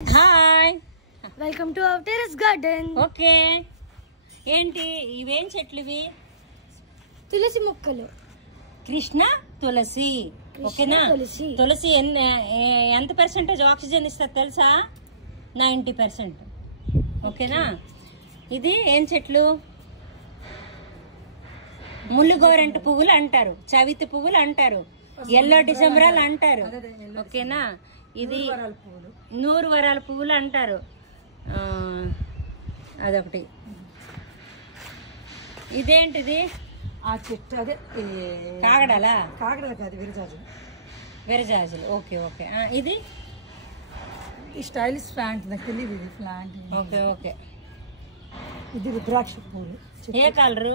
Hi, welcome to our terrace garden. Okay. ఏంటి ఇవేం చెట్లు ఇవి? తులసి మొక్కలు. కృష్ణ తులసి. ఓకేనా? తులసి ఎంత పర్సెంటేజ్ ఆక్సిజన్ ఇస్తుంది తెలుసా? 90%. ఓకేనా? ఇది ఏం చెట్లు? ముళ్ళు గోరెంట పువ్వులు అంటారు, చవితి పువ్వులు అంటారు, ఎల్లో డిసెంబరాలు అంటారు. ఓకేనా? ఇది 100 వరాల పువ్వులు అంటారు. అదొకటి. ఇదేంటిది? ఆ చెట్టు అదే కాగడాలా? కాగడాలు కాదు, విరజాజులు. విరజాజులు. Okay okay. ఇది ఈ స్టైలిష్ ప్లాంట్, నాకు తెలియదు ఇది ప్లాంట్. Okay okay. ఇది రుద్రాక్ష పూలు. ఏ కలరు?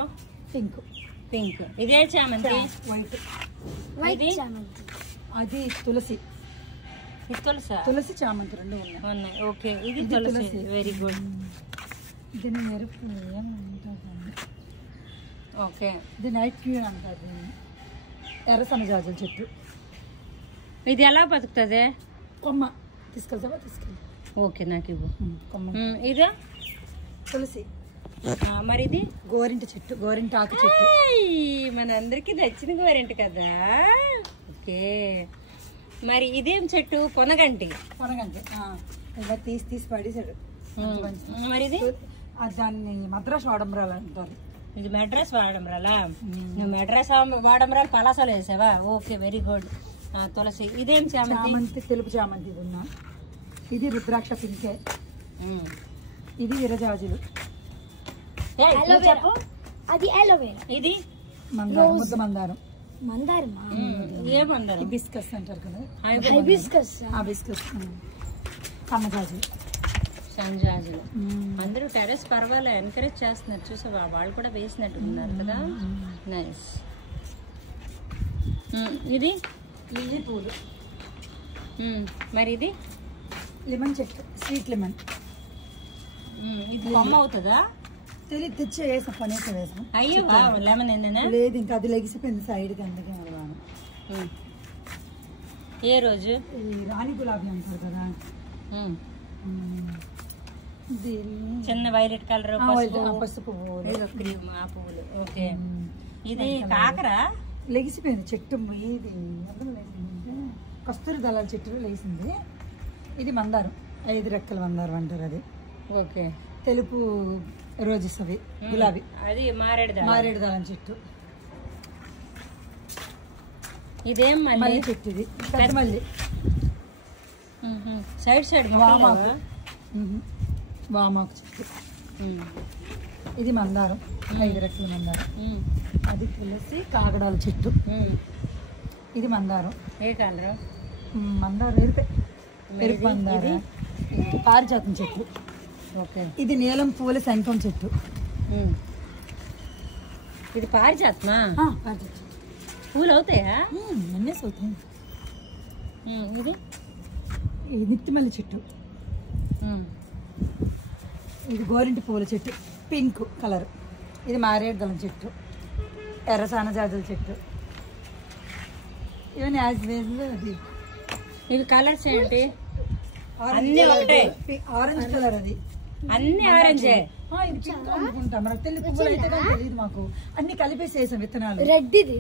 పింక్. పింక్. ఇదే చామంతి. వైట్. వైట్ ఇది? చామంతి. అది తులసి. ఇది తులసా? తులసి చామంతి రెండు ఉన్నాయి. ఓకే. ఇది ఇది తులసి. తులసి. Very good. దీన్ని ఎరుపు ఏమంటారండి? ఓకే. ఇది నైట్ క్యూ అంటారు దీన్ని. ఎర్ర సన్నజాజుల చెట్టు. ఇది ఎలా బతుకుతుంది? కొమ్మ తీసుకెళ్తావా? తీసుకెళ్తా. ఓకే, నాకు ఇవ్వు. కొమ్మ. ఇదా? తులసి. మరి ఇది గోరింట చెట్టు, గోరింట ఆకు చెట్టు. మనందరికి నచ్చిన గోరెంట్ కదా. ఓకే. మరి ఇదేం చెట్టు? కొనగంటి. కొనగంటే ఇలా తీసి తీసి పడేసాడు. మరి ఇది? దాన్ని మద్రాసు వాడంబరాలు అంటారు. ఇది మెడ్రాస్ వాడంబరాలా? నువ్వు మెడ్రాస్ వాడంబరాలు పలాసాలు వేసావా? Okay, very good. తులసి. ఇదేం చామంతి? చామంతి, తెలుపు చామంతి. ఇది ఉన్నా. ఇది రుద్రాక్ష పింకే. ఇది విరజాజులు. అలోవెరా. అది అలోవెరా. ఇది మందారం, ముద్ద మందారం. మందారమా? ఏ మందారం? హిబిస్కస్ అంటారు కదా. హైబిస్కస్. హిబిస్కస్. సన్నజాజులు. సంజాజులు. అందరూ టెర్రస్ పర్వాలే ఎంకరేజ్ చేస్తున్నారు, చూసావా? వాళ్ళు కూడా వేసినట్టు ఉన్నారు కదా. నైస్. ఇది లిల్లీ పూలు. మరి ఇది? లెమన్ చెట్టు, స్వీట్ లెమన్. ఇది కొమ్మ అవుతుందా? తెలియదు, తెచ్చి వేసాం, పనేసి వేసాం. అయ్యో, లెమన్ ఏందనా? లేదు, ఇంకా అది లెగిసిపోయింది సైడ్కి, అందుకే అడగాను. ఏ రోజు? ఈ రాణి గులాబీ అంటారు కదా. చిన్న వైలెట్ కలర్, పసుపు క్రీమ్, ఆ పువ్వులు. ఓకే. ఇది కాకరా? లెగిసిపోయింది చెట్టు. ఇది కస్తూరి దళాల చెట్టు లేసింది. ఇది మందారం, 5 రెక్కల మందారం అంటారు అది. ఓకే. తెలుపు రోజెస్ అవి, గులాబీ. అది మారేడు దళం చెట్టు. ఇదేం మల్లి చెట్టు. ఇది పెద్ద మల్లి. సైడ్ వామాకు చెట్టు. ఇది మందారం, 5 రెక్కల మందారం. అది తులసి, కాగడాల చెట్టు. ఇది మందారం. ఏ కలర్? మందారం ఎరుపు మందారం. పారిజాతం చెట్టు. ఓకే. ఇది నీలం పూల శంఖం చెట్టు. ఇది పారిజాతమా? పారిజాతం పూలు అవుతాయా? అన్నీ అవుతాయి. ఇది నిత్తిమల్లి చెట్టు. ఇది గోరింటి పూల చెట్టు, పింక్ కలర్. ఇది మారేడు దళం చెట్టు, ఎర్ర సన్నజాజుల చెట్టు. ఇవన్నీ అది. ఇవి కలర్స్ ఏంటి? అన్ని ఒకటే. Orange colour. అది అన్ని ఆరెంజే. ఇది పింక్ అనుకుంటా, మనకు తెలియదు. పువ్వులు అయితే కానీ తెలియదు మాకు. అన్ని కలిపేసి వేసాం విత్తనాలు. రెడ్. ఇది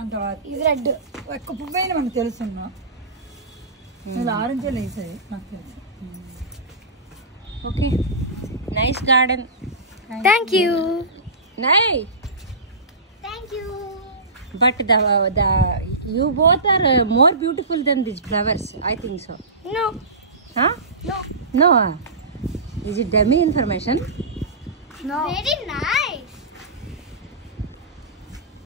అంత ఇది రెడ్. ఒక్క పువ్వు అయినా మనకు తెలుసున్నా. ఆరెంజే వేసాయి నాకు తెలుసు. Okay, nice garden. Thank you. Nice. Thank you. But you both are more beautiful than these flowers. I think so. No. Huh? No. Is it dummy information? No. Very nice.